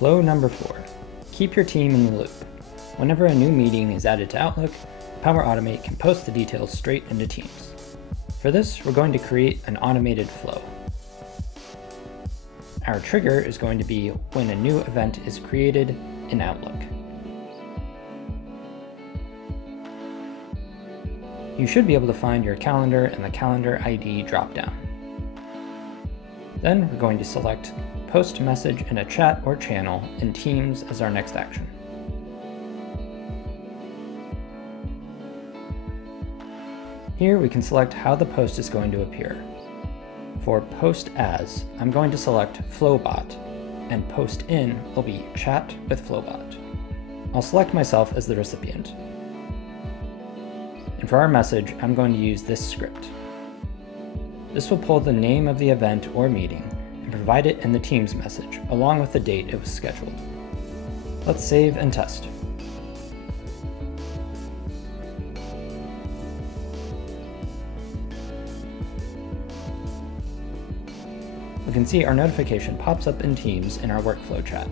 Flow number 4. Keep your team in the loop. Whenever a new meeting is added to Outlook, Power Automate can post the details straight into Teams. For this, we're going to create an automated flow. Our trigger is going to be when a new event is created in Outlook. You should be able to find your calendar in the Calendar ID dropdown. Then we're going to select Post Message in a chat or channel in Teams as our next action. Here we can select how the post is going to appear. For Post As, I'm going to select Flowbot, and Post In will be Chat with Flowbot. I'll select myself as the recipient. And for our message, I'm going to use this script. This will pull the name of the event or meeting and provide it in the Teams message, along with the date it was scheduled. Let's save and test. We can see our notification pops up in Teams in our workflow chat.